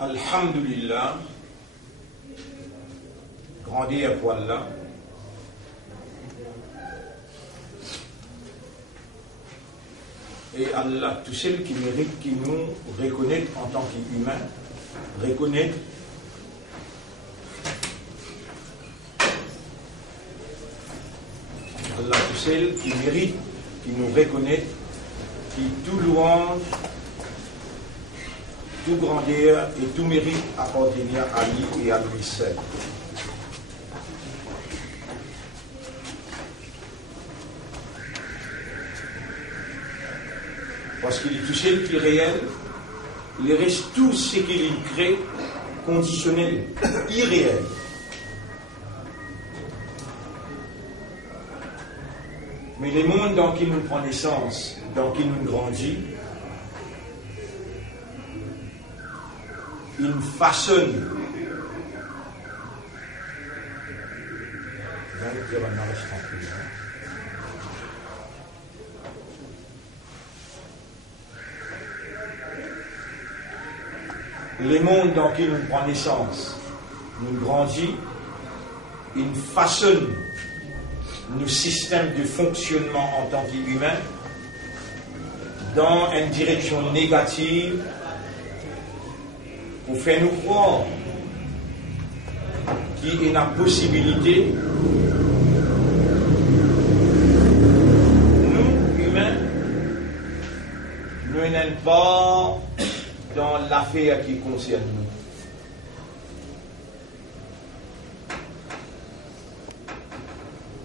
Alhamdulillah, grandir pour Allah. Et Allah, tout ceux qui méritent, qui nous reconnaissent en tant qu'humains, reconnaissent Allah, tout ceux qui méritent, qui nous reconnaissent, qui tout louange, tout grandeur et tout mérite appartenir à lui et à lui seul. Parce qu'il est tout seul qui est réel, il reste tout ce qu'il crée conditionnel, irréel. Mais les mondes dans qui nous prend naissance, dans qui nous grandit, il nous façonne. Les mondes dans qui nous prend naissance, nous grandit, il nous façonne nos systèmes de fonctionnement en tant qu'humains dans une direction négative pour faire nous croire qu'il y a une possibilité, nous, humains, nous n'sommes pas dans l'affaire qui concerne nous.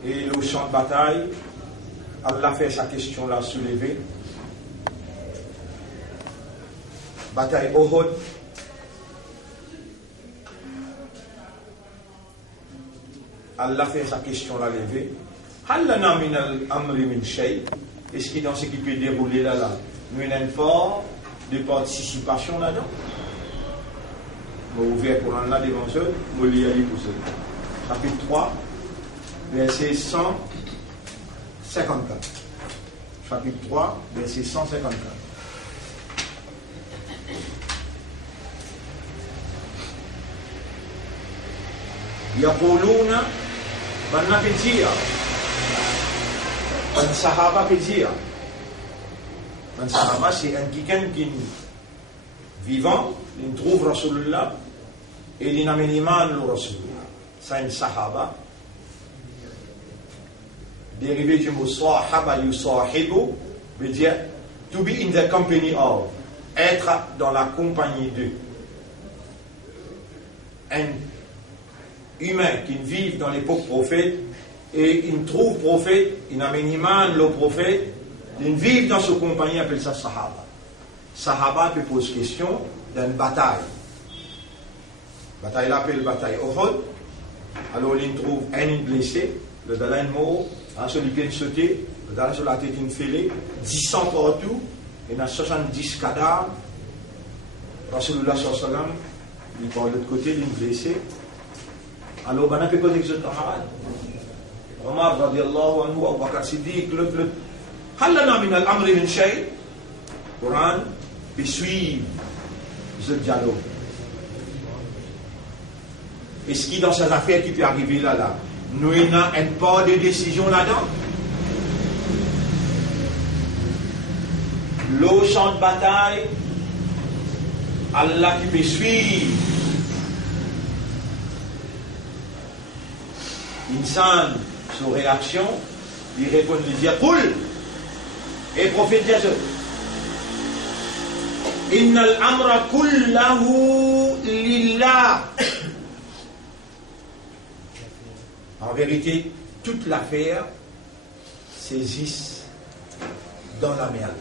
Et le champ de bataille, Allah fait sa question là soulevée. Bataille Uhud. Allah fait sa question là levée. Hallana min al-amri min shay. Est-ce qu'il dans ce qui peut dérouler là, nous n'avons pas de participation là-dedans? Vous ouvrez pour en là devant eux, vous l'y allez pour eux. Chapitre 3. Verset 154. Chapitre 3, verset 154. Yaquluna, manna peut dire, un sahaba peut dire, un sahaba c'est un quelqu'un qui vivant, il trouve Rasulullah et il amène iman le Rasulullah. C'est un sahaba. Dérivé du mot sahaba yusahibu veut dire to be in the company of, être dans la compagnie d'eux. Un humain qui vit dans l'époque prophète et il trouve prophète, il amène iman le prophète, il vit dans sa compagnie, appelle ça sahaba. Sahaba peut poser question d'une bataille. Bataille l'appelle bataille Uhud. Alors il trouve un blessé, le dalin mort. Celui qui est sauté, dans la tête d'une fêlée, 10 sang partout, il y a 70 cadavres. Rasulullah sallallahu alayhi wa sallam, il part de l'autre côté, il est blessé. Alors, on a fait quoi avec ce camarade? Omar radiallahu anhu, Abu Bakr Siddiq, l'autre. Hallana min al-amri min shay. Coran, puis suivre ce dialogue. Est-ce qu'il y a dans ces affaires qui peut arriver là? Nous n'avons une part de décision là-dedans. Le champ de bataille, Allah qui peut suivre. Insan, son réaction, il répond, il dit, Qul, et prophète Jésus. Innal amra kullahu lillah. En vérité, toute l'affaire saisisse dans la merde.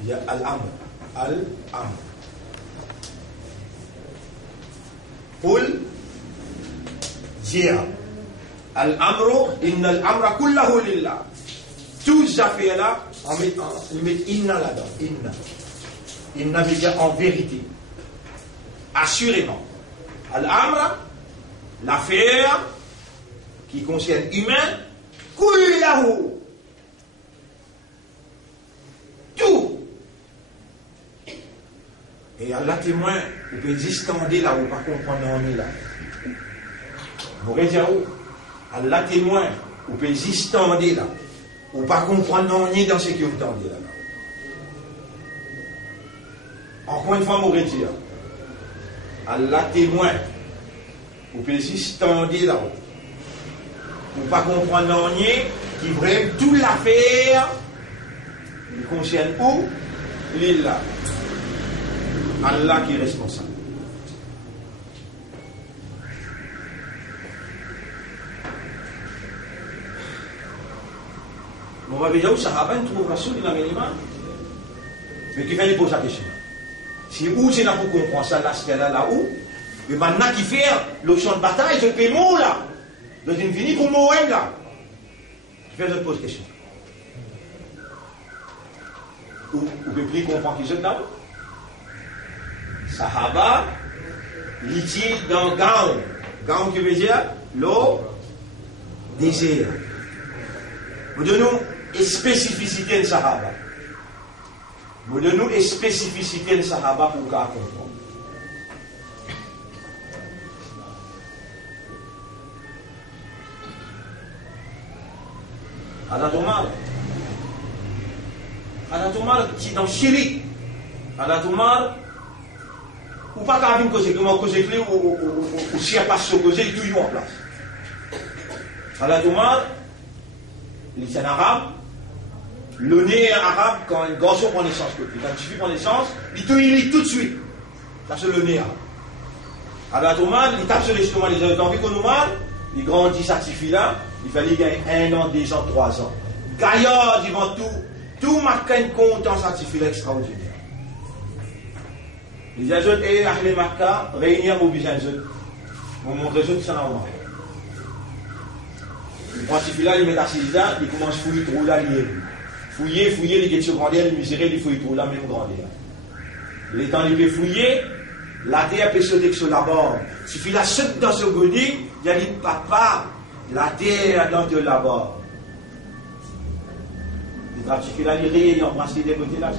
Il y a Al-Amr. Al-Amr. Qul, dire. Al-Amru, inna al-Amra kullahu lillah. Toutes ces affaires-là, ils mettent inna là-dedans. Inna. Inna veut dire en vérité. Assurément. Al-Amr, l'affaire qui concerne humain, kullahu. Tout. Et Allah témoin, vous pouvez distender là, ou pas comprendre on est là. Vous voyez où? Allah témoin, vous pouvez distender là, ou pas comprendre on est dans ce que vous entendez là. Encore une fois, vous dire, Allah témoin, vous pouvez distender là, ou pas comprendre on est, qui vraiment toute l'affaire, il concerne où? L'île là. Allah qui est responsable. On va dire où Sahaba trouve Rasoul dans les mains. Mais qui fait poser la question. Si où c'est là pour comprendre ça, là, c'est là où? Mais maintenant qui fait le champ de bataille, je fais mot là. Donc il finit pour mourir là. Je vais te poser la question. Vous pouvez plus comprendre qui c'est là? Sahaba, l'iti dans Gaon. Gaon qui veut dire l'eau, désir. Nous donnons une spécificité de Sahaba. Nous donnons une spécificité de Sahaba pour qu'on comprenne. Anatomar, qui dans Chili. Anatomar, ou pas qu'à venir causer, comment causer clé, ou si il n'y a pas ce causer, il tout en place. Anatomar, il est en arabe. Le nez arabe, quand un garçon prend naissance, quand une fille prend naissance, il lit tout de suite. Ça, c'est le nez arabe. Anatomar, il tape sur l'estomac, il a envie qu'on nous marre, il grandit sa petite fille là, il fallait gagner 1 an, 2 ans, 3 ans. Gaillard, ils vont tout marquer une compétence à cette fille extraordinaire. Les ajouts et Ahle Makkah réunir au besoin de vous montrer que c'est normal. Le principe là, il met la cisa, il commence à fouiller trop là, fouiller, les questions grandir, les misérés, il fouille trop là, même grandir. Les temps, il peut fouiller, la terre peut sauter sur la bord. Si il a sauté dans ce godin, il a dit papa, la terre dans de la bord. Il a dit rien, il a embrassé des côtés là,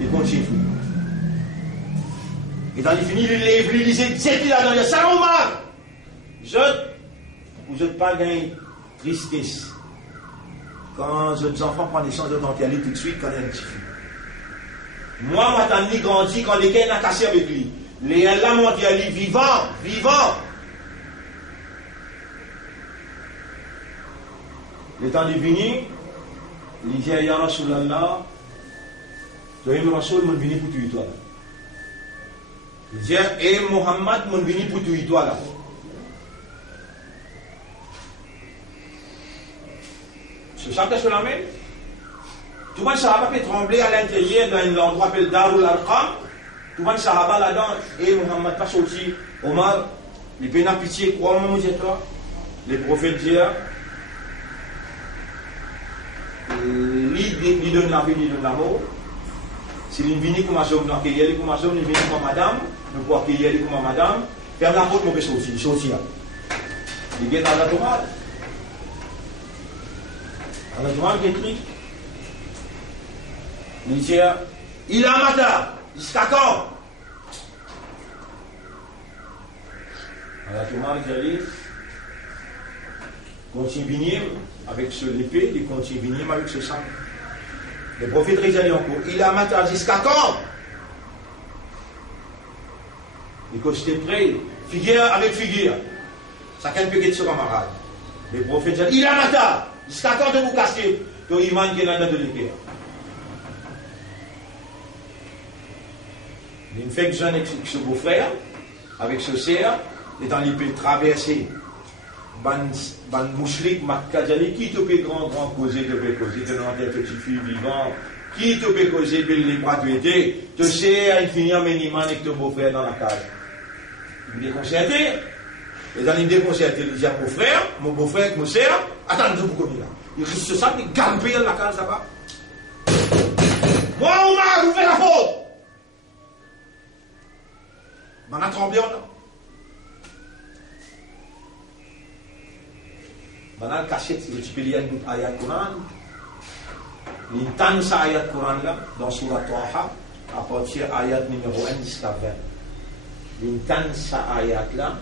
il continue. Et dans les finis, il lève, il disait, c'est qu'il a dans le salon, vous n'êtes pas gagné tristesse. Quand les enfants prennent naissance de aller tout de suite, quand il y a un petit fille. Moi, ma tante grandit quand les gars n'ont cassé avec lui. Les là, m'ont dit, vivant. Le temps de venir, il dit, ya Rasulallah, tu es un Rasul, mon venu pour tuer toi. Il dit, et Mohammed, mon venu pour tuer toi là. C'est ça que je l'amène. Tout le monde Sahaba peut trembler à l'intérieur d'un endroit appelé Darul Arqam. Tout le monde Sahaba là-dedans, et Mohammed pas sorti. Omar, il peut n'a pitié, quoi, mon Dieu, toi. Les prophètes disent, il donne la vie, il donne la mort. Si il vient comme un homme, il vient comme un homme, il vient comme madame, il peut accueillir comme madame, ferme la porte, il peut sortir, il sortit. Il vient dans la tomate. Dans la tomate, il écrit. Il dit, il a matin, jusqu'à quand? Dans la tomate, il dit, continue avec ce l'épée, il continue avec ce sang. Le prophète réalisé encore, il a matin jusqu'à quand? Et quand j'étais prêt, figure avec figure, chacun peut être son camarade. Le prophète dit, il a matin jusqu'à quand de vous casser? Donc il manque là de l'épée. Il fait que jeune avec ce beau-frère, avec ce cerf, et dans l'épée traversée. Ban mouchlik Makkadjali, qui te peut grand causer, te peut causer, te n'en être petit fille vivant, qui te peut causer, belle les bras tu étais, te sais à finir minimum avec ton beau-frère dans la cage. Il me déconcerté, et dans il déconcerté, il dit à mon beau-frère, mon sœur, attends, vous comme là. Il risque ça, il gamper dans la cage là-bas. Moi, Omar, vous faites la faute! M'en a tremblé, non? Dans le cachet, si tu peux lire une ayat Coran, il y a ayat Coran là, dans Surah Taha, à partir de l'ayat numéro 1 jusqu'à 20. Il tente sa ayat là.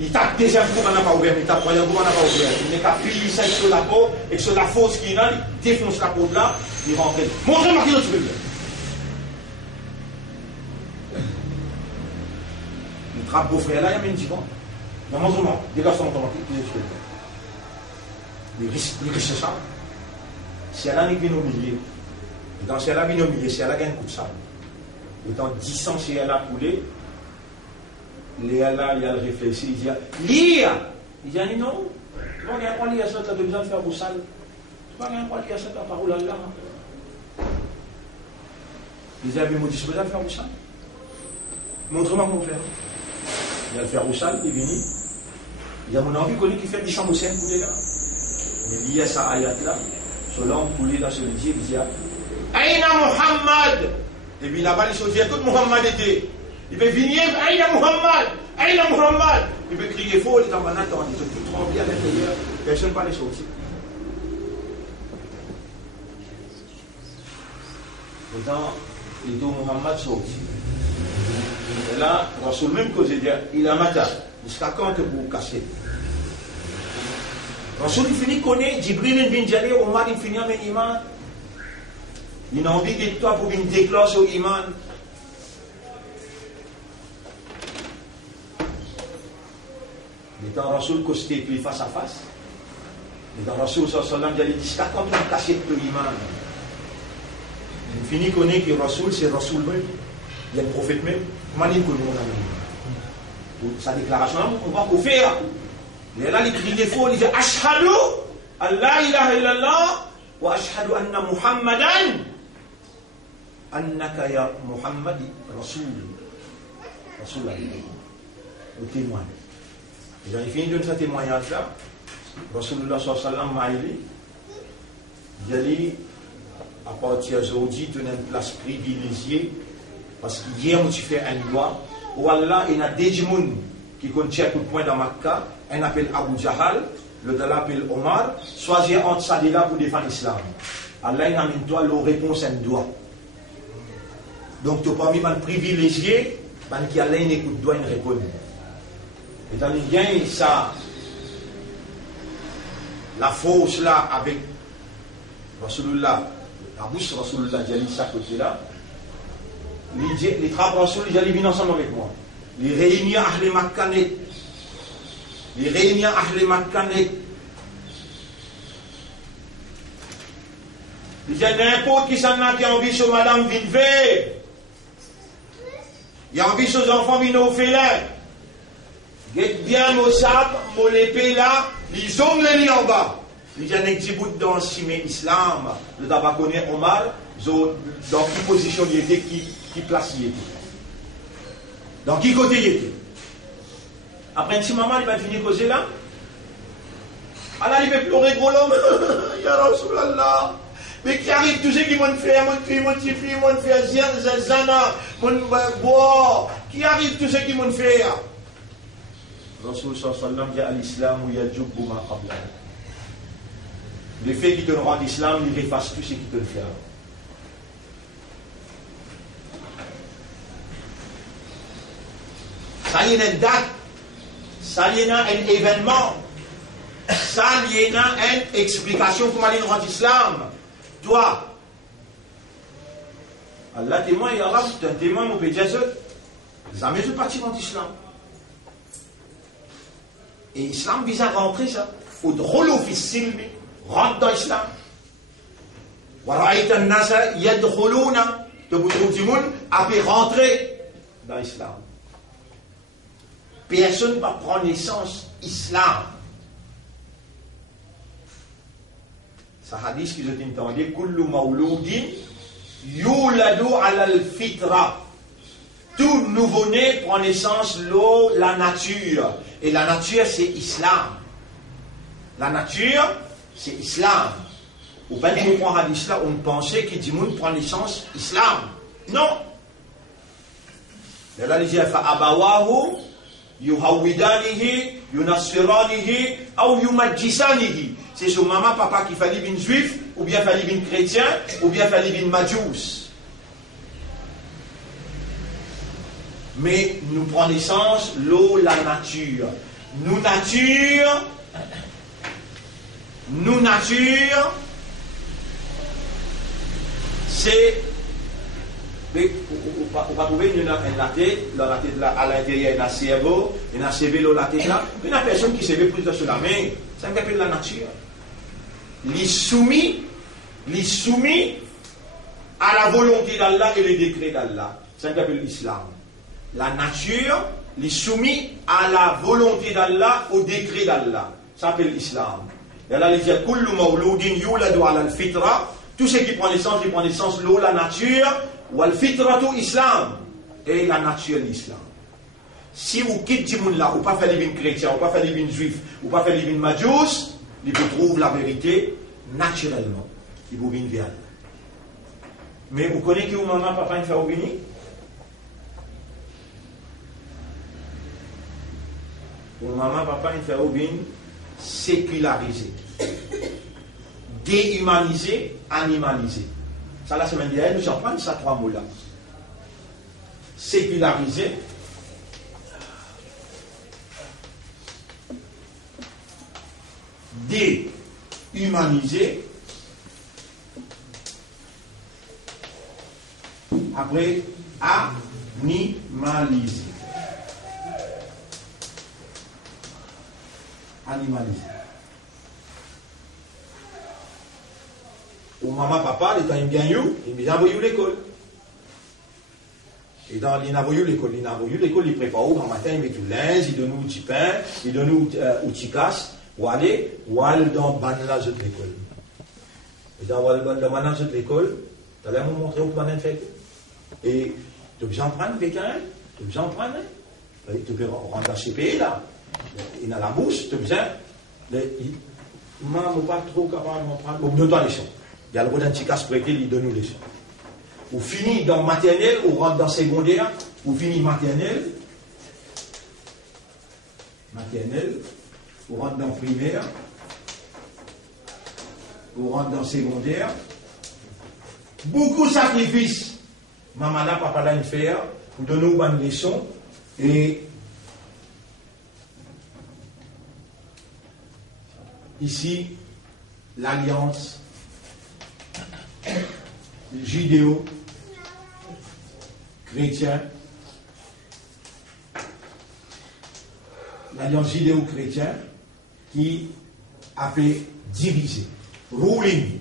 Il tape deuxième coup, on n'a pas ouvert, il tape troisième coup, on n'a pas ouvert. Il n'est qu'à plier ça sur la peau, et sur la fausse qui est là, il défonce la peau de là, il rentre. Montrez-moi qui est le il trappe beau frère là, il y a même 10 ans. Non, montre-moi, des garçons automatiques, il risque ça. Si elle a un vin au milieu, et quand si elle a un vin au milieu, si elle a un coup de sable, et dans 10 ans, si elle a coulé, Léa là, il a réfléchi, il dit lire. Il dit non, tu vas rien lire ça, tu as besoin de faire vos salles. Tu vas rien lire ça, ta parole là. Il dit mais moi, tu as besoin de faire vos salles. Montre-moi comment faire. Il a le faire vos salles, il est venu. Il a mon envie qu'on qui fait des chambres saines pour les gars. Il lit sa ayat là, sur l'homme coulé dans ce lit, il dit Aïna Muhammad. Et puis là-bas, il se dit tout Muhammad était. Il peut venir, Aïna Muhammad, Aïna Muhammad. Il peut crier fort, il est en manette, il peut trembler à l'intérieur, personne ne va les sortir. Pourtant, il dit Muhammad sorti. Et là, Rasoul même causé dire, il a matin, jusqu'à quand que vous cassez. Rasoul il finit connaître, Jibril bin Jalil, Omar il finit avec l'Iman. Il a envie de toi pour une déclaration au Iman. Mais dans Rasoul costé puis face à face. Mais dans Rasoul sallam il dit jusqu'à quand on caché de l'Iman. Il finit connaître que Rasoul c'est Rasoul même. Il y a le prophète même. Comment il connaît mon ami? Sa déclaration, on va qu'on faire. Mais là, il crie des faux, il dit Ashhadu Allah ilaha illallah wa ashhadu anna Muhammadan annaka ya Muhammad Rasoul. Rasoul Allah. Le témoin. Et il finit de donner ce témoignage-là. Rasulullah sallallahu alayhi wa sallam il a dit à partir d'aujourd'hui, tu as une place privilégiée. Parce qu'hier, tu fais une loi où Allah, il y a des gens qui contient tout point dans Makkah. Un appelle Abu Jahal, l'autre l'appelle Omar. Choisir entre ça là pour défendre l'islam. Allah, il a mis toi la réponse à un doigt. Donc, tu n'as pas mis un privilégié, parce qu'Allah, il écoute doigt, il répond. Et dans le gain, ça, la force là, avec Rasulullah, la bouche Rasulullah, il a dit ça côté là. Les trappes Rasoul, ils allaient venir ensemble avec moi. Les réunions Ahle Makkanek. Les réunions Ahle Makkanek. Il y a n'importe qui s'en a qui a envie sur Madame Vinvé. Il y a envie sur les enfants Vino Félin. Guette bien mon sable, mon épée là, les hommes les en bas. Il y a un petit bout dans le cimé islam. Le tabac connaît Omar. Dans quelle position il était, qui place il était. Dans quel côté il était. Après un petit moment, il va finir causer là. Alors il va pleurer gros l'homme. Ya Rasulallah. Mais qui arrive, tous ceux qui m'ont fait, mon fille, mon petit fille, mon fait Zana, mon bois. Qui arrive, tous ceux qui m'ont fait. Rasul sallallahu alayhi wa sallam dit à l'islam où il y a Djoubou ma qabla. Les faits qui te rendent l'islam, ils effacent tout ce qui te le fait. Ça y est une date, ça y est un événement, ça y est une explication comment il rend l'islam. Toi, Allah témoin, et Allah, c'est un témoin, mon pédiatre, jamais je parti dans l'islam. Et l'islam vise à rentrer ça. Au drôle officiel, rentre dans l'islam. Waraïta nasa yadkhuluna, de vous trouver du monde, a pu rentrer dans l'islam. Personne ne va prendre naissance islam. Ce hadith qu'ils ont entendu, kullu mawloudin yuladu ala al-fitra. Tout nouveau-né prend naissance la nature. Et la nature, c'est islam. La nature, c'est islam. Au pas de comprendre hadith là, on pensait que du monde prend naissance islam. Non. Et là, il dit, fa abawahu yuhawidanihi, yunassiranihi, ou yumajjisanihi. C'est son maman, papa qui fallait bin juif, ou bien fallait bin chrétien, ou bien fallait bin majous. mais nous prend naissance l'eau, la nature. Nous nature, c'est, mais on va trouver une latte, à l'intérieur, il y a un cerveau, il y a un cerveau, la tête là, une personne qui se veut plus sur la main, ça s'appelle la nature. Les soumis à la volonté d'Allah et les décrets d'Allah. Ça s'appelle l'islam. La nature, les soumis à la volonté d'Allah, au décret d'Allah. Ça s'appelle l'islam. Et Allah dit Kullu mawludin yuladu ala al-fitra. Tout ce qui prend naissance, l'eau, la nature, ou al-fitratu islam. Et la nature, l'islam. Si vous quittez ce monde-là, ou pas faire les chrétiens, ou pas faire les juifs, ou pas faire les majus, il vous trouve la vérité naturellement. Il vous vient vers. Mais vous connaissez que maman, papa, il fait au béni? Maman, papa, il fait au béni, séculariser, déhumaniser, animaliser. Ça, la semaine dernière, nous apprenons ça trois mots-là. Séculariser, déhumaniser, après animaliser. Animaliser. Au maman, papa, les temps ils bien you, ils envoient l'école. Et dans l'inavoyou l'école, ils préparent au grand matin, ils mettent tout linge, ils donnent un petit pain, ils donnent un petit casse, ou aller dans banana de l'école. Et dans banana de l'école, tu allais me montrer où banana fait. Et tu peux en prendre quelqu'un, tu peux en prendre, tu peux rentrer dans ces pays là. Il a la bouche, tu as besoin. Maman, pas trop capable de prendre. Bon, donne-toi les sons. Il y a le droit d'un petit casse prêté, il donne nous les sons. Ou finit dans maternelle, ou rentre dans secondaire, ou finit maternelle, ou rentre dans primaire, ou rentre dans secondaire. Beaucoup de sacrifices. Maman là, papa là, il fait, pour donner aux bonnes leçons. Et ici, l'alliance judéo-chrétienne, qui a fait diriger, ruling.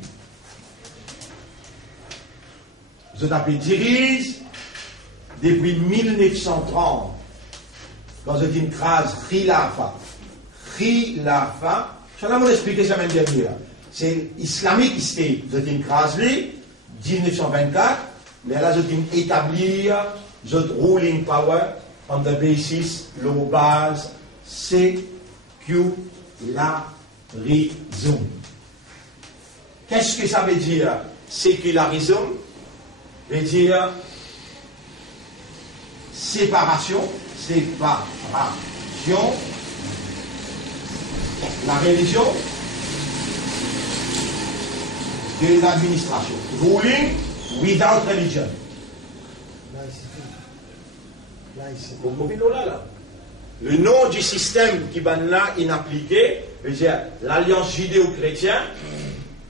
Je t'appelle dirige depuis 1930. Quand je dis une phrase khilafa, je vais vous expliquer ça même dernière. C'est Islamic State. Je dis une phrase 1924, mais là je dis établir the ruling power on the basis, le base, sécularisme. Qu'est-ce que ça veut dire sécularisme? Veut dire séparation, la religion de l'administration. Ruling without religion. Le nom du système qui va là inappliqué, veut dire l'alliance judéo-chrétienne.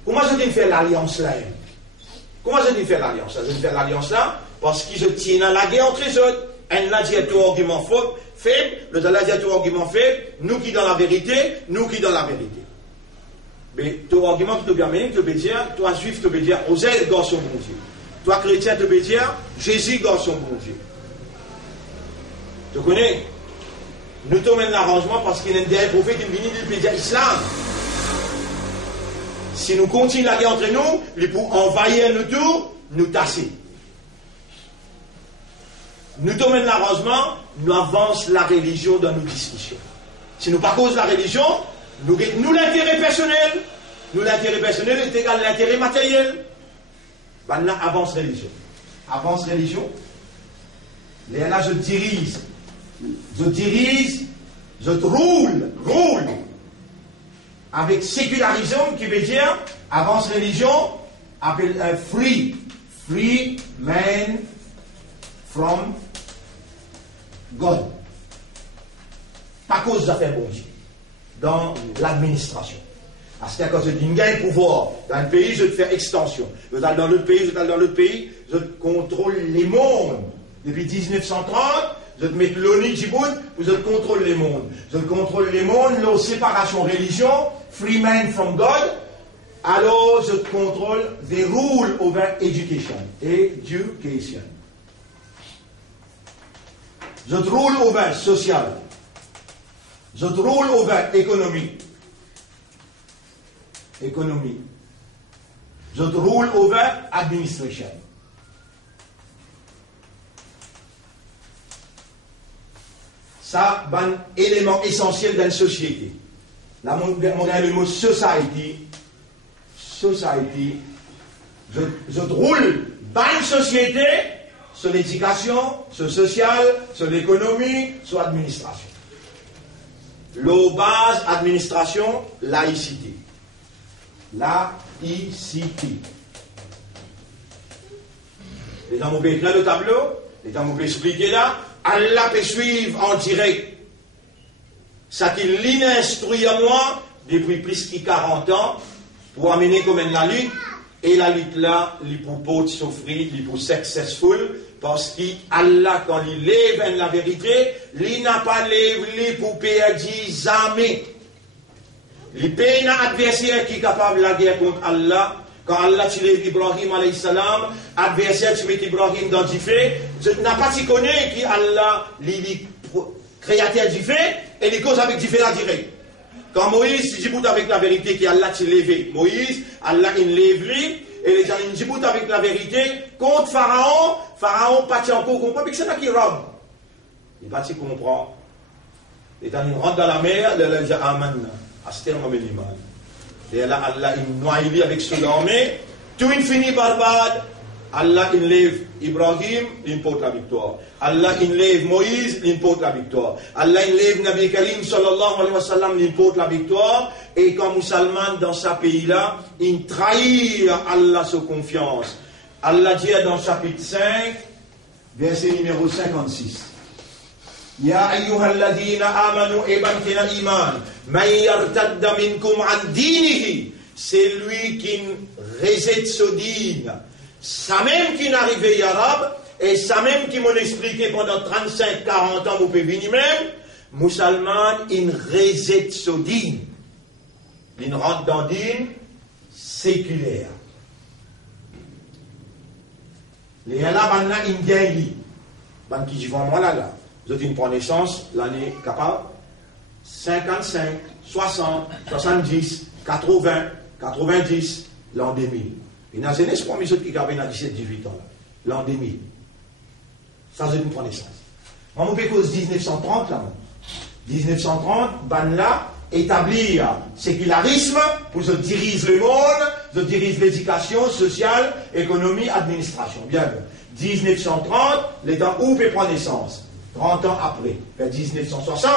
Comment je dis faire l'alliance là? Comment je dis faire l'alliance là? Je dis faire l'alliance là parce qu'ils se tiennent à la guerre entre les autres. Un a dit tout argument faible, le a dit tout argument faible, nous qui dans la vérité, nous qui dans la vérité. Mais ton argument qui te permet, tu peux dire, toi juif, tu peux dire, Osée, garçon bon Dieu. Toi chrétien, tu peux dire, Jésus, garçon bon Dieu. Tu connais? Nous tombons l'arrangement parce qu'il y a des prophètes qui viennent du pays islam. Si nous continuons la guerre entre nous, ils pour envahir nous tout, nous tasser. Nous tombons l'arrangement, nous avançons la religion dans nos discussions. Si nous pas cause la religion, nous l'intérêt personnel. Nous l'intérêt personnel est égal à l'intérêt matériel. Ben là, avance religion. Avance religion. Là, je dirige, je roule, avec sécularisme qui veut dire avance religion, appelle free man from God. Pas cause d'affaires bon Dieu. Dans l'administration. Parce qu'à cause d'une gain de pouvoir, dans le pays, je te fais extension. Je vais dans l'autre pays, je te contrôle les mondes. Depuis 1930, je te mets l'ONU Djibouti, je te contrôle les mondes. Je te contrôle les mondes, la séparation religion, free man from God. Alors, je te contrôle the rule over education. Education. Je te roule over social. Je te roule over économie. Économie. Je te roule over administration. Ça, c'est un élément essentiel dans la société. Là, le mot society. Society. Je te roule dans une société sur l'éducation, sur le social, sur l'économie, sur l'administration. La base administration, laïcité. Laïcité. Les gens m'ont écrit le tableau, les gens m'ont expliqué là. Allah peut suivre en direct. Ça qu'il l'instruit à moi depuis plus de 40 ans pour amener comme la lutte. Et la lutte là, il pour pas souffrir, il pour successful. Parce qu'Allah, quand il lève la vérité, il n'a pas levé pour perdre jamais. Il paye un adversaire qui est capable de la guerre contre Allah. Quand Allah tu lève Ibrahim alayhi salam, adversaire tu mets Ibrahim dans du feu, tu n'as pas tu connais qui Allah, le créateur du feu, et les causes avec du feu là direct. Quand Moïse, tu dis avec la vérité qui Allah tu lève, Moïse, Allah il lève lui, et les gens ils disent avec la vérité contre Pharaon, Pharaon pas encore comprend, mais c'est là qui robe. Il pas tu comprend. Les gens ils rentrent dans la mer, ils disent Amen, Aster Mameliman. Et là, Allah, il noie avec ce l'armée. Tout infini barbade. Allah, il lève Ibrahim, il porte la victoire. Allah, il lève Moïse, il porte la victoire. Allah, il lève Nabi Karim, sallallahu alayhi wa sallam, il porte la victoire. Et quand musulman, dans ce pays-là, il trahit Allah sa confiance. Allah dit dans chapitre 5, verset numéro 56. Ya ayyuhalladhina amanu ebantina iman. Man yartadda minkum an dinihi. C'est lui qui rejette ce dîne. Ça même qui n'arrivait arabe, et ça même qui m'ont expliqué pendant 35-40 ans, vous pouvez venir même, musulman, il rejette ce dîne. Il rentre dans le dîne séculaire. Les là, maintenant, ils gagnent. Ben, qui vont moi là. Vous avez une naissance l'année capable 55, 60, 70, 80, 90, l'an 2000. Et dans les années, c'est pas mes autres qui avaient 17, 18 ans. L'an 2000. Ça, c'est une naissance. Moi, je peux cause 1930 là. 1930, ban là, établir sécularisme pour se diriger le monde, se diriger l'éducation sociale, économie, administration. Bien. 1930, l'État où peut prendre naissance. 30 ans après, vers 1960.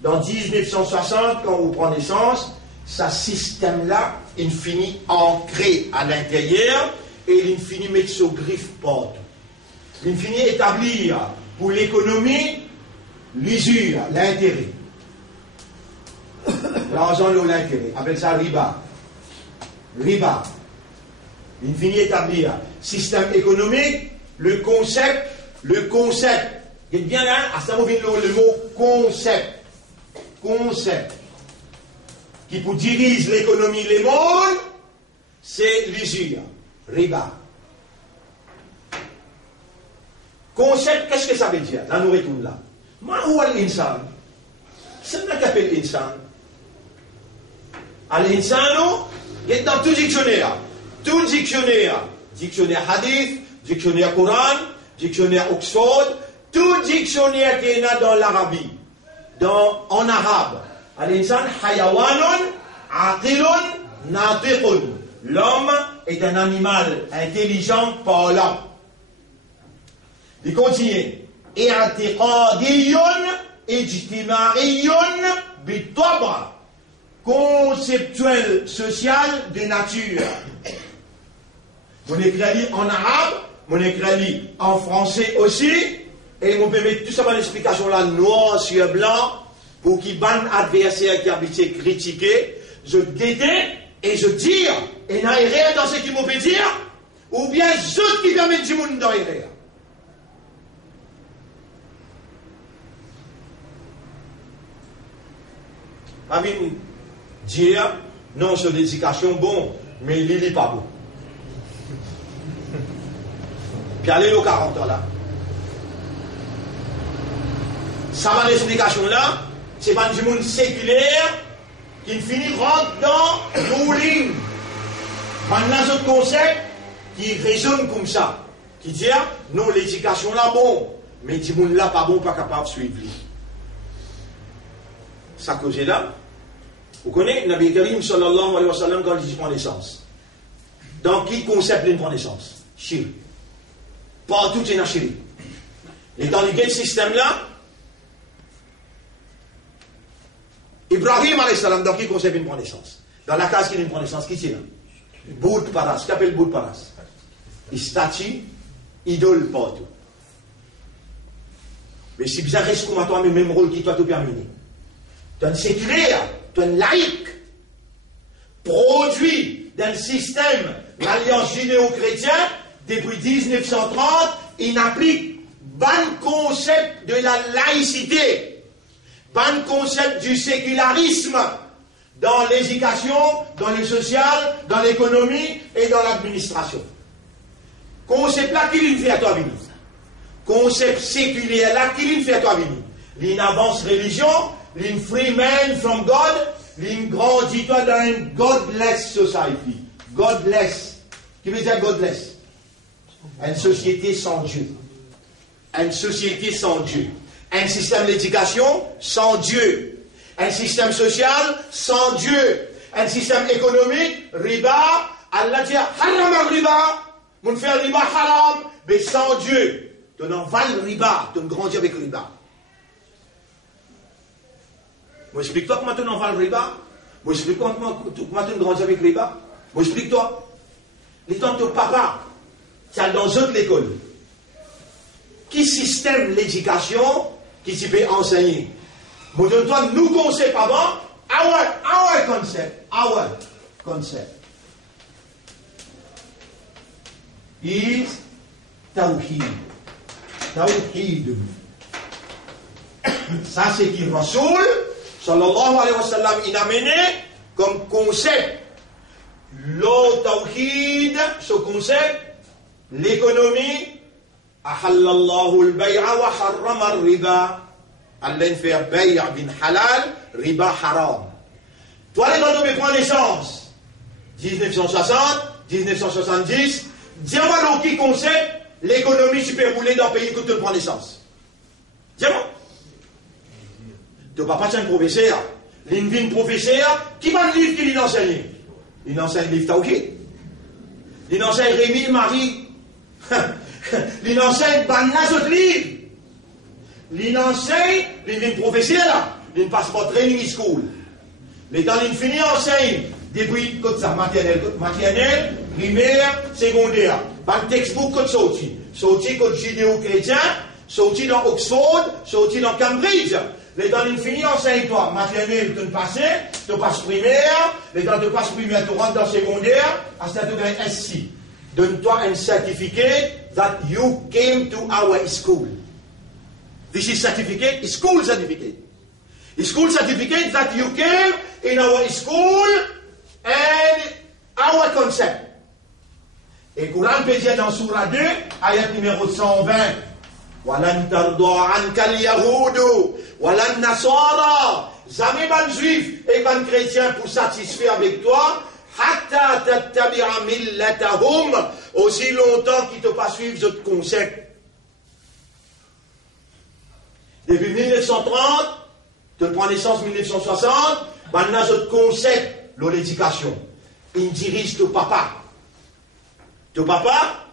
Dans 1960, quand on prend naissance, ce système-là, il finit ancré à l'intérieur et il finit mettre son griffe porte. Il finit établir pour l'économie l'usure, l'intérêt. L'argent ou l'intérêt. Appelle ça riba. Riba. Il finit établir système économique, le concept. Vous êtes bien là, à ça vous vient le mot concept. Concept. Qui pour diriger l'économie, les mondes, c'est l'usure. Riba. Concept, qu'est-ce que ça veut dire? La nourriture là. Moi, où est l'insan? C'est ce qu'on appelle l'insan. L'insan, il est dans tout dictionnaire. Tout dictionnaire. Dictionnaire hadith, dictionnaire Coran, dictionnaire Oxford, tout dictionnaire qui est là dans l'Arabie, en arabe. L'insan, hayawanun, aqilun, natiqun. L'homme est un animal intelligent, parlant. Il continue. I'tiqadiyun, ijtima'iyun, bitaba. Conceptuel, social, de nature. Mon écrit en arabe, mon écrit en français aussi. Et on peut mettre tout ça dans l'explication là, noir sur blanc, pour qu'il ban adversaire qui habite critiquer, je dédais et je dire, et n'a rien dans ce qu'il m'a fait dire, ou bien je qui permettent du monde dans rien. Pas bien dire, non, sur l'éducation, bon, mais il n'est pas bon. Puis allez aux 40 ans là. Ça va l'explication là, c'est pas du monde séculaire qui finit rentre dans ruling. Maintenant, ce concept qui résonne comme ça, qui dit non, l'éducation là bon, mais du monde là pas bon, pas capable de suivre. Ça cause là. Vous connaissez Nabi Karim sallallahu alayhi wa sallam quand il dit prend naissance. Dans quel concept il prend naissance? Shir. Partout c'est un shir. Et dans le système là, Ibrahim alayhi salam, dans quel concept il prend naissance? Dans la case qu'il prend naissance, qui c'est là? Boud Paras. Qu'appelle Boud Paras? Statue, idole partout. Mais si bizarre, reste comme toi, mais même rôle qui toi te permet. Tu es séculaire, tu es laïque, produit d'un système, l'Alliance judéo-chrétienne, depuis 1930, il n'applique pas le concept de la laïcité, pas le concept du sécularisme dans l'éducation, dans le social, dans l'économie et dans l'administration. Concept là, qui lui fait à toi venir? Concept séculaire là, qui lui fait à toi venir? L'inavance religion, l'in free man from God, l'in grandit toi dans une godless society. Godless. Qui veut dire godless? Une société sans Dieu. Une société sans Dieu. Un système d'éducation sans Dieu. Un système social sans Dieu. Un système économique, riba, Allah dit haram al-riba. Mon fait riba haram, mais sans Dieu. Tu n'en vas le riba, tu grandis avec le riba. Moi, explique-toi comment tu n'en vas le riba. Moi, explique-toi comment tu grandis avec le riba. Moi, explique-toi. Les temps de papa, tu as dans une l'école. Qui système l'éducation qui s'y peut enseigner? Moi, donne-toi, nous concept avant, our concept. Is Tawhid. Tawhid. Ça, c'est qui Rasoul, sallallahu alayhi wa sallam, il a mené comme concept. Le Tawhid, ce concept, l'économie, ahallallahu al-bay'a wa harrama al-riba. Allah fait bay'a bin halal, riba haram. Toi, les gens qui prennent naissance, 1960, 1970, dis-moi qui concept l'économie super roulée dans le pays que tu prends naissance. Dis-moi. Tu ne vas pas être un professeur. L'une professeur, qui va le livre qu'il enseigne? Il enseigne le livre Tawhid. Il enseigne Rémi, Marie. Il enseigne Banna, autres livres. Il enseigne, l'une professeur là. Il passe pas training school. Les temps, il finit enseigne. Depuis comme ça, maternelle, primaire, secondaire. Ban textbook comme sorti. Sorti comme judéo-chrétien, sorti dans Oxford, sorti dans Cambridge. Les temps, il finit enseigne toi. Maternelle, tu passes primaire. Les temps, tu passes primaire, tu rentres dans secondaire. À ce moment-là, tu gagnes SC. Donne-toi un certificate that you came to our school. This is certificate, school certificate. School certificate that you came in our school and our concept. Et Coran peut dire dans Surah 2, ayat numéro 120. Walan tarda anka al-yahudu, walan nasara. Jamais ban juif et ban chrétien pour satisfaire avec toi. Hatta tattabi'a millatahum. Aussi longtemps qu'ils ne te pas suivre ce concept. Depuis 1930, tu prends naissance 1960, maintenant ce concept, l'éducation. Il dirige ton papa. Ton papa,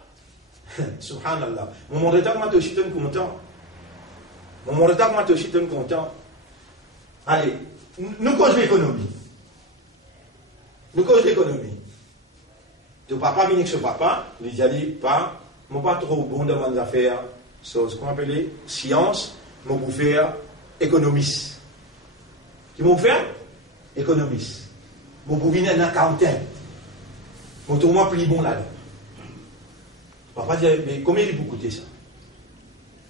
subhanallah, mon retard m'a aussi tenu content. Mon retard m'a aussi tenu content. Allez, nous cause l'économie. Nous cause l'économie. Ton papa vient avec ce papa, il dit, pas, mon pas trop bon dans mes affaires ce qu'on appelle science, je vais faire économiste. Qui vont faire économiste. Je vais venir un accountant. Je vais trouver plus bon là. Je ne vais pas dire, mais combien il peut coûter ça?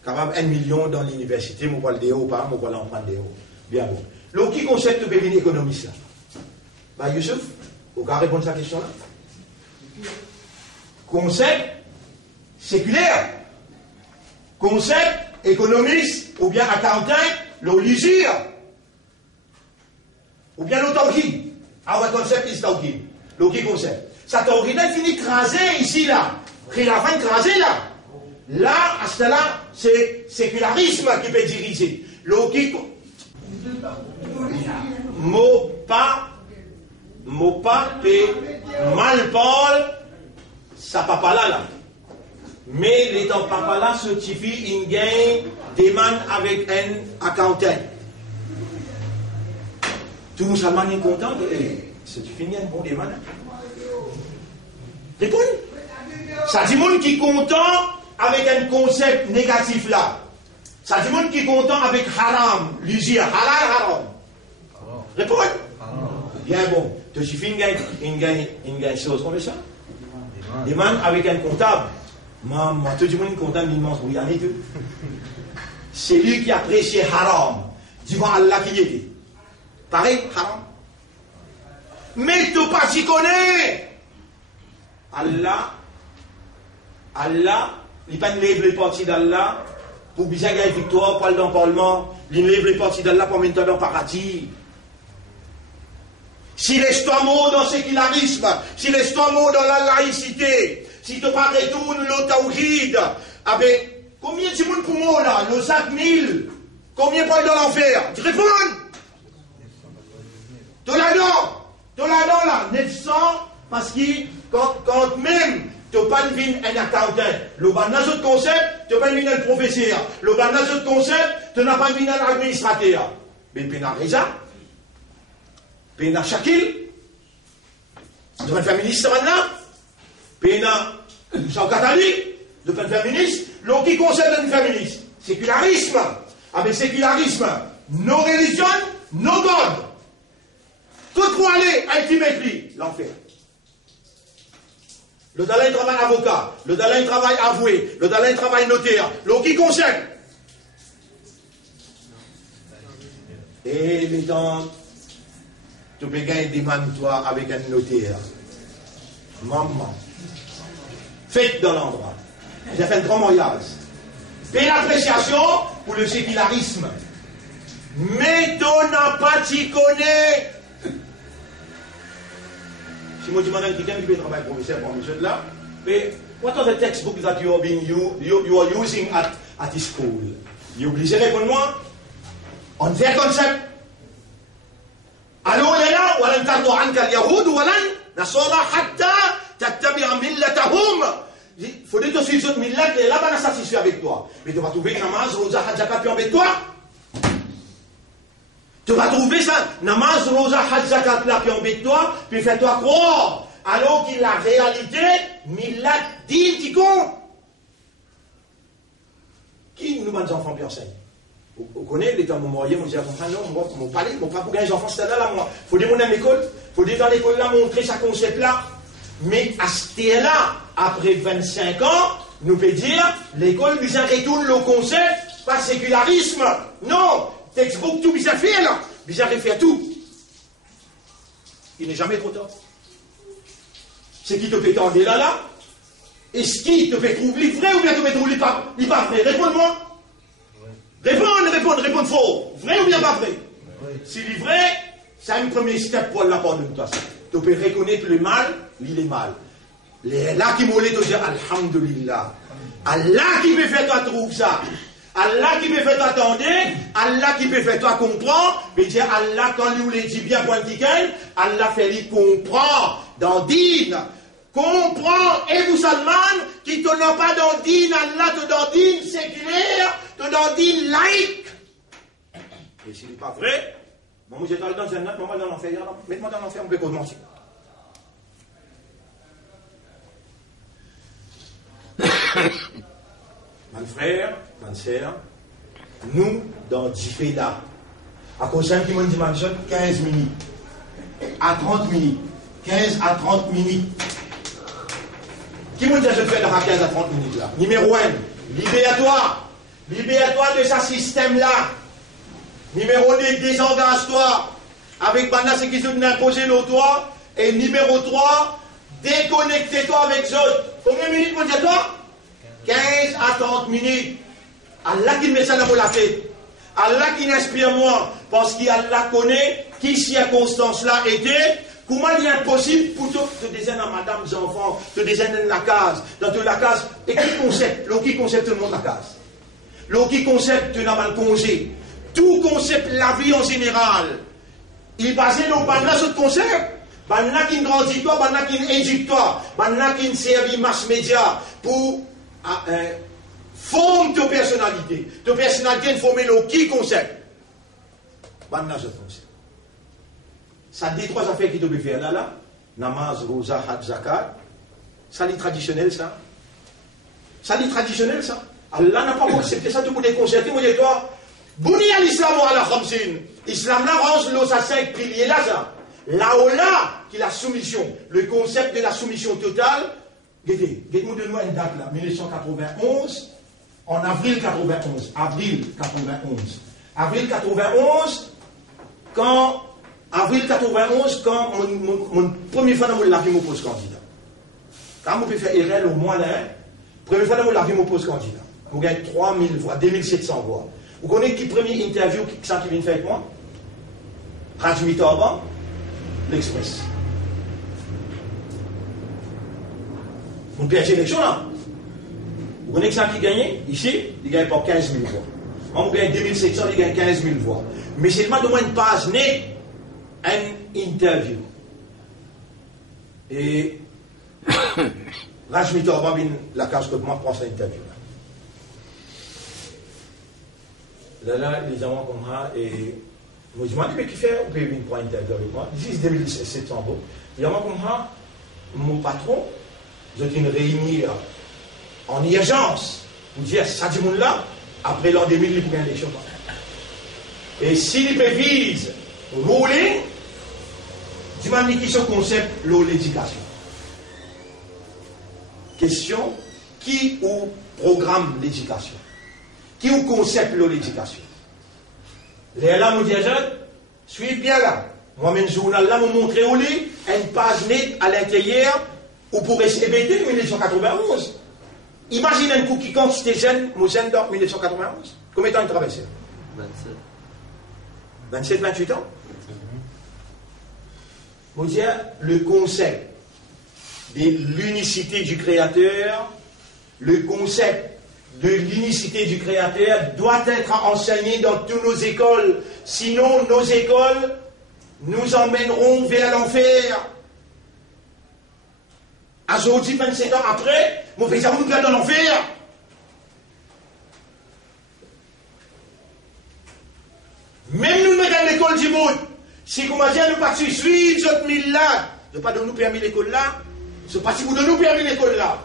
Capable 1 million dans l'université, je vais le dire ou pas, je vais l'emprunter des hauts. Bien bon. Donc, qui concept de devenir économiste là? Bah, Youssef, vous pouvez répondre à cette question-là? Concept séculaire. Concept économiste, ou bien accountant, l'usure. Ou bien l'autorité. Our concept is tawhid. L'autorité concept. Ça tawhid est fini crasé ici, là. Pris la fin crasé, là. Là, à ce là, c'est sécularisme qui peut diriger. L'autorité. Mot pas, mal Paul, ça papa là. Mais l'étant papa là certifie une gain demande avec un accountant. Tout musulman est content de certifier un bon demande. Répondez. Ça dit monde qui est content avec un concept négatif là. Ça dit monde qui est content avec haram, l'usure, halal, haram. Répondez. Bien bon. Tu suffit une gain chose comme ça. Demande avec un comptable. Moi, tout le monde est content d'une immense bouillonnée. C'est lui qui apprécie haram. Devant Allah qui y était. Pareil, haram. Mais tu pas s'y connais. Allah, il pas lève les parties d'Allah pour bien gagner victoire, parle dans le Parlement, il lève les parties d'Allah pour mettre dans le paradis. Si laisse-toi mot dans le sécularisme, si laisse-toi mot dans la laïcité, si tu pas retournes le tawhid, avec combien de monde pour moi là, le 5000, combien parlent dans l'enfer? Tu réponds? Tu l'as là, 900, parce que quand même, tu n'as pas un accountant, le ban dans autre concept, tu n'as pas un professeur, le ban dans autre concept, tu n'as pas un administrateur. Mais Pena Reza, Pena Shakil, tu devrais faire ministre maintenant, Pena Chaukatali, tu devrais faire ministre, l'autre qui concept de faire ministre, sécularisme, avec sécularisme, no religion, no God. Tout pour aller ultimately, l'enfer. Le Dalai travaille avocat, le Dalai travaille avoué, le Dalai travaille notaire, l'autre qui concerne. Et les temps, tu peux gagner des toi avec un notaire. Maman. Faites dans l'endroit. J'ai fait un grand mariage. Et l'appréciation pour le sécularisme. Mais tu n'as pas t'y connais. Si moi je demande à quelqu'un qui peut travailler professeur pour monsieur là, mais what are the textbooks that you are using at school? Il est obligé de répondre moi. On fait concept. Alors il est là, ولن ترضى عنك اليهود ولن نصارى حتى تتبع ملتهم. Il faudrait que tu suives cette millet et là, on est satisfait avec toi. Mais tu vas trouver namaz, rosa, hajjaka, puis avec toi. Tu vas trouver ça, namaz, rosa, hajjaka, puis avec toi, puis fais-toi croire. Alors qu'il la réalité, millet, dit qui compte. Qui nous, les enfants, puis enseigne? Vous connaissez les temps mémoriels, on dit, non, moi, mon palais, mon pas pour gagner les enfants, c'est là, moi. Il faut dire, mon à l'école, il faut dire dans l'école là, montrer ce concept-là. Mais à ce là après 25 ans, nous peut dire, l'école, bizarre retourne le concept, pas sécularisme. Non, textbook, tout bizarre fait là. Bizarre fait tout. Il n'est jamais trop tard. C'est qui te fait tendre là. Est-ce qui te fait trouver vrai ou bien te fait trouver pas vrai? Réponds-moi. Réponds faux. Vrai ou bien pas vrai? Si il est vrai, c'est un premier step pour la part de toi. Tu peux reconnaître le mal, il est mal. Là qui m'a dit, Alhamdulillah. Allah qui peut faire toi trouver ça. Allah qui peut faire toi attendre. Allah qui peut faire toi comprendre. Mais dire Allah, quand nous les dit bien point Allah fait lui comprendre dans Dîne. Comprends, et vous Salman, qui te n'a pas dans Dîne, Allah te dans Dîne séculaire, te dans Dîne laïque. Et s'il n'est pas vrai, moi j'ai dans un autre moment dans l'enfer, mettez-moi dans l'enfer, on peut commencer. Mon frère, nous, dans Difeda, à cause d'un qui m'a dit 15 minutes, à 30 minutes, 15 à 30 minutes. Qui m'a dit je fais dans 15 à 30 minutes là? Numéro 1, libère-toi. Libère-toi de ce système-là. Numéro 2, désengage-toi. Avec Banda, c'est qu'ils ont imposé le toi. Et numéro 3, déconnectez-toi avec les autres. Combien de minutes, mon Dieu, toi? 15 à 30 minutes. Allah qui met ça dans la tête. Allah qui inspire moi. Parce qu'Allah connaît qui circonstance-là était. Comment il est impossible pour te désigner à madame, les enfants, te désigner dans la case. Dans toute la case. Et qui concept? Qui concept tout le monde la case? Qui concept tu n'as pas le congé. Tout concept, la vie en général. Il est basé dans ce concept. Banna qui grandit toi, banna qui éduque toi, banna qui servi mass média pour former ta personnalité. Ta personnalité est formée le qui concept. Banna ce concept. Ça dit trois affaires qui doivent faire là. Namaz, rosa, hajj, zakat. Ça dit traditionnel ça. Ça dit traditionnel ça. Allah n'a pas accepté ça tout pour déconcerter. Moi je dis toi, Bouni à l'islam ou à la khamsin. Islam là range l'os à 5 piliers là ça. Là, qui est la soumission, le concept de la soumission totale, dites-moi de nous une date là, 1991, en avril 91, avril 91, quand mon premier fois dans mon vie, mon pose candidat. Quand on peut faire erreur au moins là, première fois dans mon vie, mon pose candidat. Vous gagnez 3000 voix, 2700 voix. Vous connaissez qui premier interview qui vient faire avec moi? Transmis avant l'Express. Vous perdez l'élection là. Vous connaissez ça qui gagne ici? Il gagne par 15 000 voix. Moi, vous gagnez 2700, il gagne 15 000 voix. Mais c'est seulement de moins une page nette, une interview. Et Rajmi Torban, la case que moi prend cette interview là. Là, les gens comme ça, et moi, je me dis, mais qui fait, vous pouvez venir prendre une interview avec moi. D'ici 2700 voix. Les gens comme ça, mon patron, je vais réunir en urgence pour dire, ça dit là, après l'an 2000, il faut gagner l'élection. Et s'il peut vise rouler, dis-moi qui ce concept, l'éducation. Question, qui ou programme l'éducation? Qui ou concept l'éducation? Les là, nous disons, suis bien là. Moi-même, journal là, me montrer au lit, une page nette à l'intérieur, où pour SBT 1991. Imaginez un coup qui compte, c'était jeune, moi jeune dans 1991. Combien de temps il traversait? 27, 28 ans. Vous dire le concept de l'unicité du Créateur, le concept de l'unicité du Créateur doit être enseigné dans toutes nos écoles. Sinon, nos écoles nous emmèneront vers l'enfer. Aujourd'hui, 27 ans après, mon frère, ça va nous garder dans l'enfer. Même nous mettons à l'école du monde. Si vous m'avez dit, nous partons suivre cette mille là, ne pas nous permis l'école là, c'est pas si vous nous permis l'école là.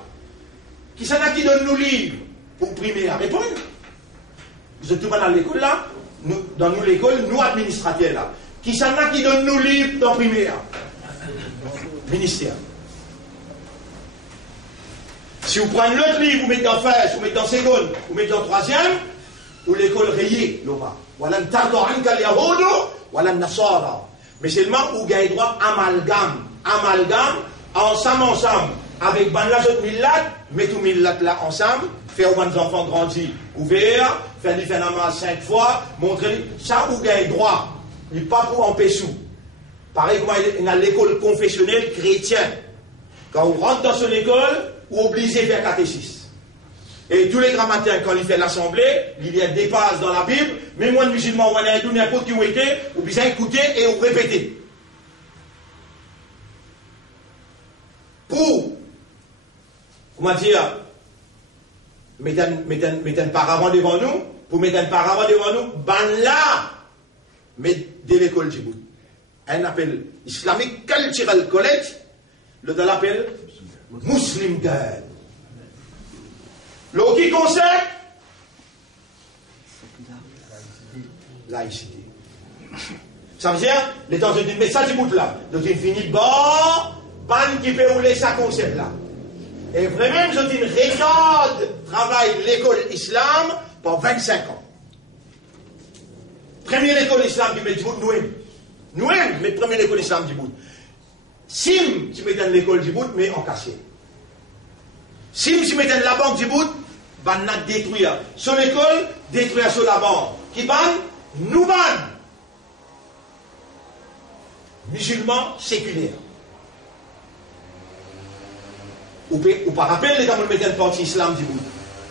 Qui s'en a qui donne nous livres pour primaire? Répondre. Vous êtes tout dans l'école là, dans nous l'école, nous administrateurs là. Qui s'en a qui donne nous livres dans primaire? Ministère. Si vous prenez l'autre livre, vous mettez en face, vous mettez en seconde, vous mettez en troisième, ou l'école rayée, là-bas. Voilà un tardo anka yahudo, voilà un nasara. Mais seulement où gagne droit amalgame, ensemble, avec ban la autre millat, met tout millat là ensemble, faire aux enfants grandir, ouvert, faire les phénomènes 5 fois, montrer ça où gagne droit. Il n'est pas pour empêcher. Pareil comme il y a l'école confessionnelle chrétienne. Quand on rentre dans son école, on est obligé de faire catéchisme. Et tous les grands matins, quand il fait l'assemblée, il y a des passages dans la Bible, même moi, de musulmans, ou n'importe qui ont été, ou bien écouter et ou répéter. Pour, comment dire, mettre un paravent devant nous, pour mettre un paravent devant nous, ban là, mais de l'école Djibouti. Un appel Islamic Cultural College, le de l'appel Muslim Girl. Le qui concept, laïcité. Ça veut dire, les temps de mais ça, du bout là. Donc, il finit bon, ban qui peut rouler ça concept là. Et vraiment, j'ai une regarde travail l'école islam pour 25 ans. Première école islam qui met du bout, nous-mêmes, mais première école islam du bout. Sim, tu mets dans l'école du bout, mais en cassé. Sim, tu mets dans la banque du bout, ban n'a détruire. Son école, détruire sur la banque. Qui ban? Nous ban. Musulmans séculaires. Ou pas rappeler les gars, on met un parti islam du bout.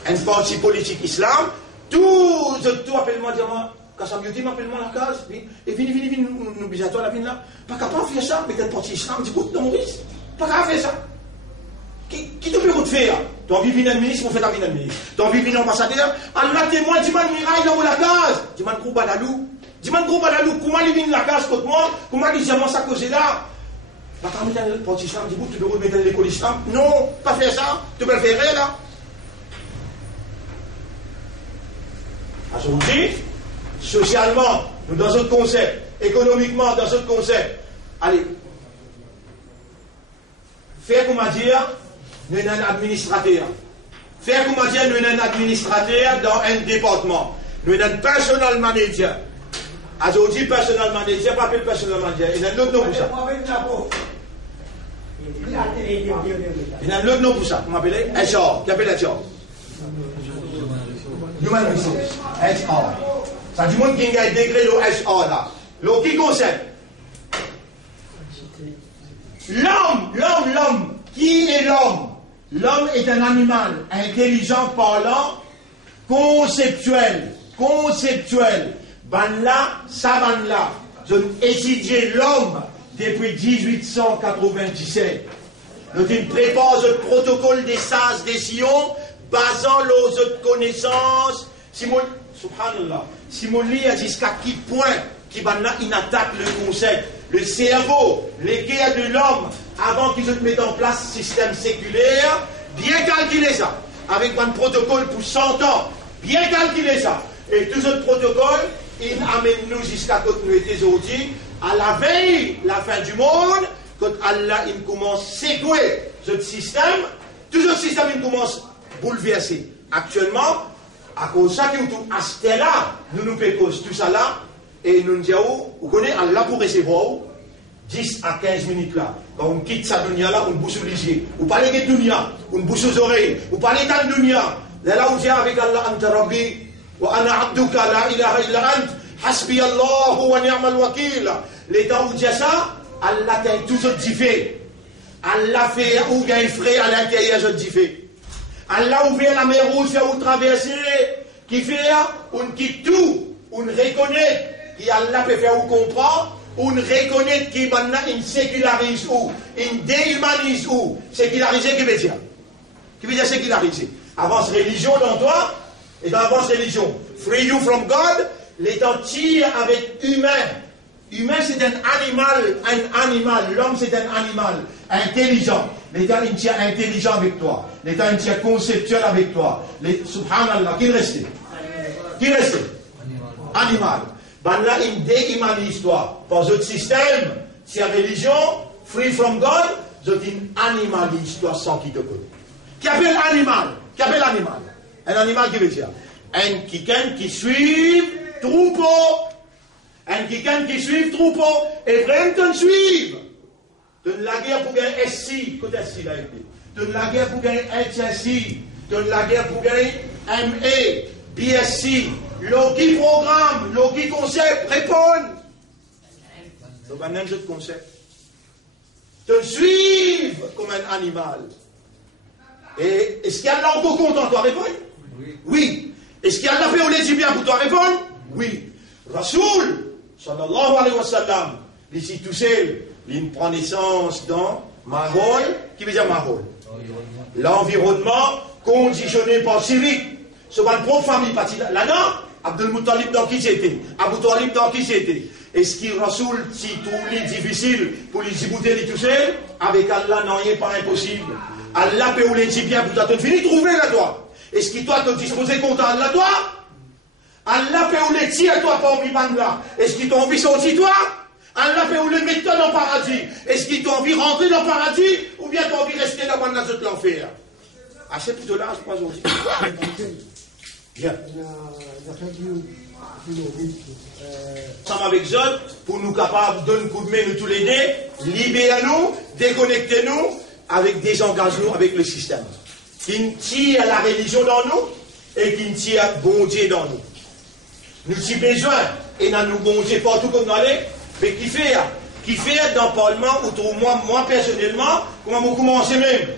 Un parti politique islam, tout appelle-moi, dis-moi, quand ça me dit, m'appelle-moi la case, et vini, nous obligatoire la vine là. Pas capable de faire ça, mais un parti islam du bout, non, Maurice. Pas capable de faire ça. Qui te peut faire? Tu as envie de venir un ministre, on fait ta vie un ministre. Tu as envie de venir ambassadeur, Allah témoin, dis-moi, miraille dans la case. Dis-moi, gros balalou. Dis-moi, gros balalou, comment il vient la case contre moi? Comment il dit, moi, ça cause là? Bah, quand tu as un parti islam, du coup, tu peux remettre dans l'école islam? Non, pas faire ça. Tu peux le faire là. Aujourd'hui, socialement, nous dans un concept, économiquement, dans un concept. Allez, faire comment dire, nous sommes un administrateur. Faire comment dire, nous sommes un administrateur dans un département. Nous sommes un personal manager. Aujourd'hui, personal manager, pas appelé personal manager. Il y a un autre nom pour ça. Il y a un autre nom pour ça. Comment appelez? HR. Qui appelle HR? Human Resources. HR. Ça dit monde qui a intégré le HR là. Le qui concept? L'homme. Qui est l'homme? L'homme est un animal intelligent, parlant, conceptuel. Ban là, ça ban là. Je étudié l'homme depuis 1897. Nous préparons le protocole des sages des Sion, basant les autres connaissances. Subhanallah. Si mon lit a jusqu'à qui point qui il attaque le concept, le cerveau, les guerres de l'homme, avant qu'ils se mettent en place système séculaire, bien calculer ça, avec un protocole pour 100 ans, bien calculer ça. Et tous autres protocoles, ils amènent nous jusqu'à quand nous étions aujourd'hui, à la veille, la fin du monde, quand Allah il commence à secouer ce système, tout ce système il commence à bouleverser. Actuellement, à cause de ça, à là, nous faisons cause tout ça là, et nous disons, vous connaissez Allah pour recevoir 10 à 15 minutes là. Quand on quitte sa dunya là, on bouche les yeux. Vous parlez de dunya, on bouche aux oreilles. Vous parlez de dunya. Là où j'ai avec Allah, Anta Rabbi, wa ana abduka la ilaha illa ant, hasbi Allah wa ni'mal wakil. L'état où j'ai ça, Allah t'a toujours dit fait. Allah fait où il y a un frère à l'intérieur, je dis fait. Allah ouvert la mer rouge, fait où traverser, qui fait, on quitte tout, on reconnaît, qui Allah peut faire où comprendre, on reconnaît qu'il maintenant il sécularise ou, il déhumanise ou, séculariser qui veut dire? Qui veut dire séculariser? Avance religion dans toi, et dans avance religion. Free you from God, l'état tire avec humain. Humain c'est un animal, l'homme c'est un animal intelligent. L'état il tient intelligent avec toi. L'état il tient conceptuel avec toi. Subhanallah, qui restait? Qui restait? Animal. Ben là, il déhumanise toi. Par ce système, c'est religion, free from God, je animalise toi sans qui te connaît. Qui appelle animal? Qui appelle animal? Un animal qui veut dire? Un qui suit troupeau. Un qui suit troupeau. Et vraiment te suivre. Donne la guerre pour gagner SI. Côté SI là, donne la guerre pour gagner HSI. Donne la guerre pour gagner MA, BSC. L'autre programme, l'autre concept, répondre. Donc, un autre concept. Te suivre comme un animal. Et est-ce qu'il y a là encore content toi répondre? Oui. Est-ce qu'il y a là fait au lait du bien pour toi répondre? Oui. Rasoul, sallallahu alayhi wa sallam, ici tout seul, il prend naissance dans Mahol, qui veut dire Mahol. L'environnement conditionné par civique. C'est une propre famille partie là-dedans. Abdul Muttalib dans qui c'était? Abu Talib dans qui c'était? Est-ce qu'il Rasoul, si tout est difficile pour les débouter les tout seul, avec Allah, non, il n'est pas impossible. Allah peut ou les dire bien pour toi, tu finis trouver là toi. Est-ce qu'il toi te disposer content là toi? Allah peut ou les tirer toi pas envie de là. Est-ce qu'ils t'ont envie de sortir toi? Allah peut ou les mettre dans le paradis. Est-ce qu'ils t'ont envie de rentrer dans le paradis? Ou bien t'as envie de rester dans l'enfer? Ah, c'est plutôt là, je crois, aujourd'hui. Bien. Ensemble avec Zod, pour nous capables de donner un coup de main, nous tous les deux, libérez-nous, déconnectez-nous, avec désengagez-nous avec le système. Qui tire la religion dans nous et qui tire bon Dieu dans nous. Nous avons besoin, et nous avons bon Dieu partout comme nous allons, mais qui fait dans le Parlement, ou moi personnellement, comment vous commencez même?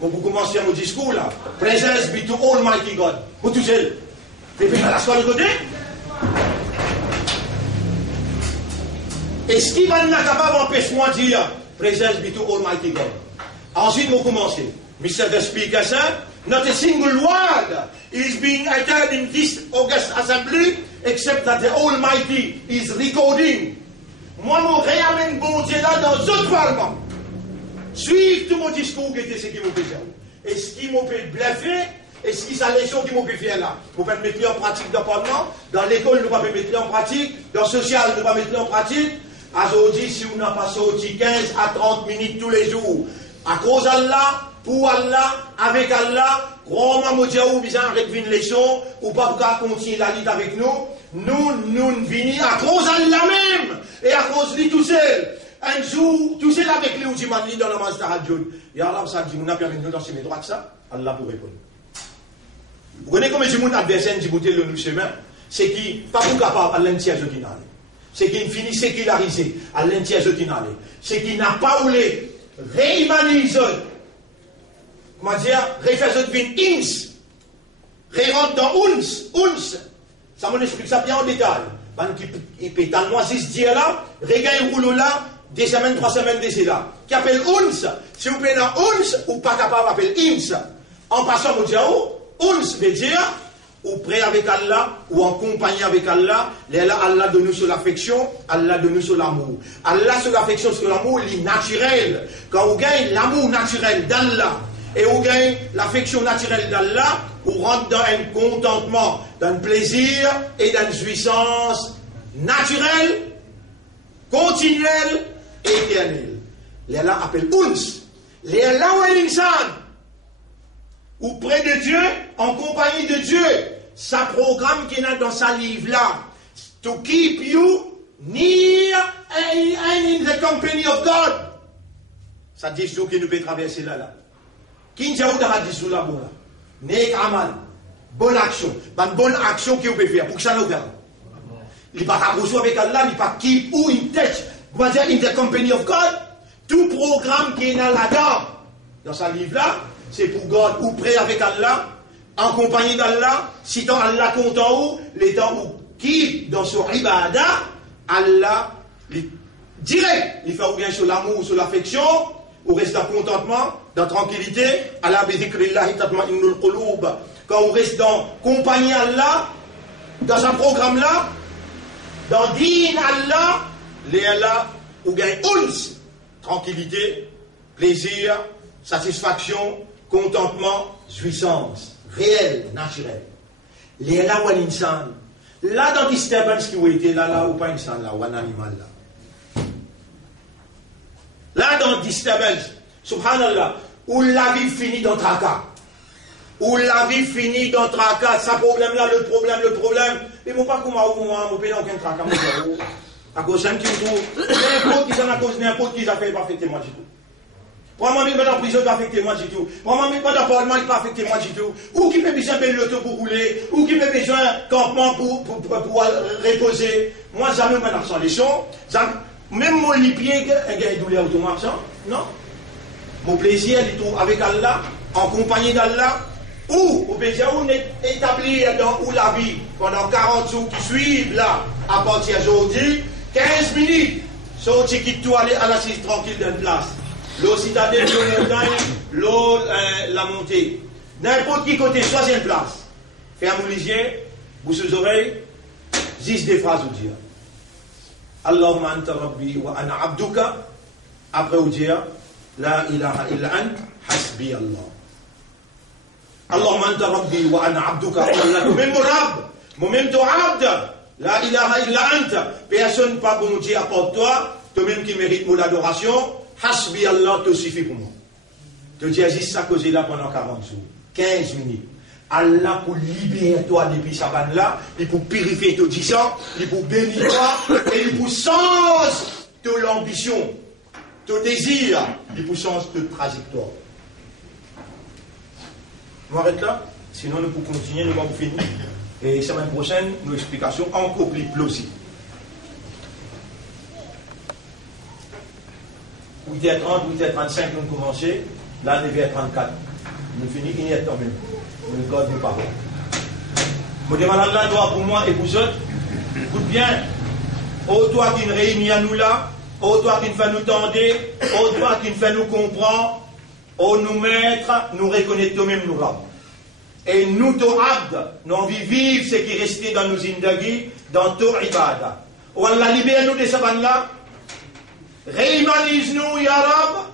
Vous commencez mon discours là. Presence be to Almighty God. Vous tout seul. Et puis, la score de côté. Est-ce qu'il va nous capable d'empêcher moi de dire Presence be to Almighty God? Ensuite, vous commencez. Mr. the Speaker, sir, not a single word is being uttered in this August Assembly except that the Almighty is recording. Moi, je réamène bon Dieu là dans d'autres parlements. Suivez tout mon discours qui était ce qui m'a fait faire. Est-ce qu'il m'a fait bluffer? Est-ce qu'il y a des leçons qui m'ont fait faire là? Pour faire mettre en pratique dans le Parlement, dans l'école, nous ne pouvons pas mettre en pratique, dans le social, nous ne pouvons pas mettre en pratique. Aujourd'hui, si on n'a pas sorti 15 à 30 minutes tous les jours, à cause d'Allah, pour Allah, avec Allah, crois-moi, mon Dieu, ou bien arrête une leçon, ou pas pour continuer la lutte avec nous, nous venons à cause d'Allah même, et à cause de lui tout seul. Un jour, tout seul avec lui, ou tu m'as dit dans la masse de Radio, et Allah, ça dit, on a permis de nous danser mes droits que ça, Allah pour répondre. Vous connaissez comment mon adversaire dit bouter le chemin? C'est qui, pas pour capable, à l'entier qui n'a c'est qui finit sécularisé, à l'entier qui n'a c'est qui n'a pas voulu réhumaniser, comment dire, refaire ce devine ins, rentre dans uns, ça m'en explique ça bien en détail. Il peut tellement se dire là, regagne rouleau là, 2 semaines, 3 semaines, d'essai là, qui appelle uns, si vous prenez uns, ou pas capable d'appeler ins, en passant au diao, uns veut dire, ou prêt avec Allah, ou en compagnie avec Allah, Allah donne nous sur l'affection, Allah donne nous sur l'amour. Allah sur l'affection, sur l'amour, il est naturel. Quand vous gagnez l'amour naturel d'Allah, et vous gagnez l'affection naturelle d'Allah, vous rentrez dans un contentement, dans un plaisir et dans une jouissance naturelle, continuelle et éternelle. Allah appelle uns. Allah ou l'insan, ou près de Dieu, en compagnie de Dieu, ça programme qu'il y a dans sa livre là, to keep you near and in the company of God. Ça dit ce que nous pouvons traverser là. Qui nous a dit sous la bonne là? Nek amal, bonne action, bonne action que vous pouvez faire pour que ça nous garde. Il n'est pas rapproché avec Allah, il n'est pas keep ou in touch, on va dire in the company of God. Tout programme qui est là-dedans, dans sa livre là, c'est pour God ou près avec Allah, en compagnie d'Allah, citant Allah content ou, les temps où qui, dans son ibada, Allah, direct, il fait ou bien sur l'amour, sur l'affection, ou reste dans contentement, dans tranquillité, Allah bizikrillahi tatma'innul qulub. Quand on reste dans compagnie Allah, dans un programme là, dans din Allah, les Allah, ou gagne uns, tranquillité, plaisir, satisfaction, contentement, jouissance, réel, naturel. Les Allah ou l'insan, là dans disturbance qui ont été là, ou pas insan là, ou un animal là. Là dans disturbance, subhanallah, où la vie finit dans tracas. Où la vie finit dans tracas, ça problème là, le problème. Et moi pas comme moi, mon pays n'a aucun tracas, mon à cause d'un qui trouve, n'importe qui s'en a cause, n'importe qui a fait, pas affecté moi du tout. Moi, même dans la prison, il pas affecté moi du tout. Moi, même dans le Parlement, il pas affecté moi du tout. Ou qui peut besoin de l'auto pour rouler, ou qui peut besoin de campement pour pouvoir reposer. Moi, jamais mon argent, les gens, même mon lipier, il y a une douleur autour de mon argent, non. Mon plaisir, il trouve avec Allah, en compagnie d'Allah, ou au pays où on est établi dans où la vie, pendant 40 jours qui suivent là, à partir d'aujourd'hui, 15 minutes, sorti qui tout aller à l'assise tranquille d'une place. L'eau citadelle, l'eau montagne, l'eau, la montée. N'importe qui côté, choisis une place. Ferme les yeux, bouche aux oreilles, 10 des phrases au dire. Allahumma anta rabbi wa ana abduka. Après au dire, la ilaha illa ant, hasbi Allah. Allahumma anta rabbi wa ana abduka. Allah, même mon rab, Moi-même, tu abd, la ilaha illa anta, personne pas bon Dieu à part toi, toi-même qui mérite mon adoration, hasbi Allah te suffit pour moi. Tu dis, juste ça causer là pendant 40 jours, 15 minutes. Allah pour libérer toi depuis sa vanne là, il pour purifier ton sang, il pour bénir toi, et il pour changer ton ambition, ton désir, il pour changer ton trajectoire. On arrête là, sinon nous pouvons continuer, nous allons finir. Et la semaine prochaine, nos explications encore plus plausibles. 8h30, 8h35, nous commençons. Là, 9h34. Nous finissons 1h quand même. Nous gardons nos paroles. Je demande à Allah doit pour moi et pour vous autres. Écoute bien. Ô toi qui nous réunis à nous là, ô toi qui nous fait nous tendre, ô toi qui nous fait nous comprendre, ô nous maîtres, nous reconnaître nous-mêmes nous rabs. Et nous, ton abd, nous envie vivre ce qui restait dans nos indagis, dans ton ibada. Ou Allah libère nous de ce ban-là. Réhumanise-nous, Ya Rab.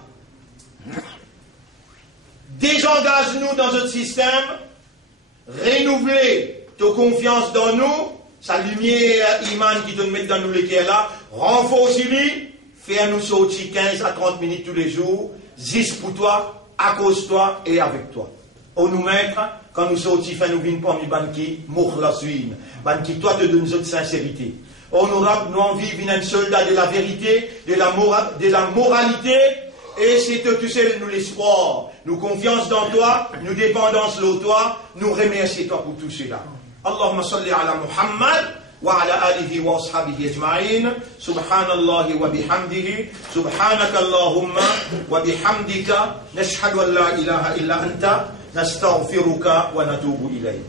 Désengage-nous dans notre système. Renouveler ta confiance dans nous. Sa lumière, iman qui te met dans nous lesquels là. Renforce-lui. Fais-nous sortir 15 à 30 minutes tous les jours. Zis pour toi, à cause de toi et avec toi. On nous mettre, quand nous sortis, nous venons parmi banki, moukhlasuin, banki, toi te donnes notre sincérité. On nous envie de un soldat de la vérité, de la moralité, et c'est tout seul nous l'espoir, nous confiance dans toi, nous dépendance de toi, nous remercions toi pour tout cela. Allahumma salli ala Muhammad. وعلى آله وأصحابه أجمعين سبحان الله وبحمده سبحانك اللهم وبحمدك نشهد أن لا إله إلا أنت نستغفرك ونتوب إليك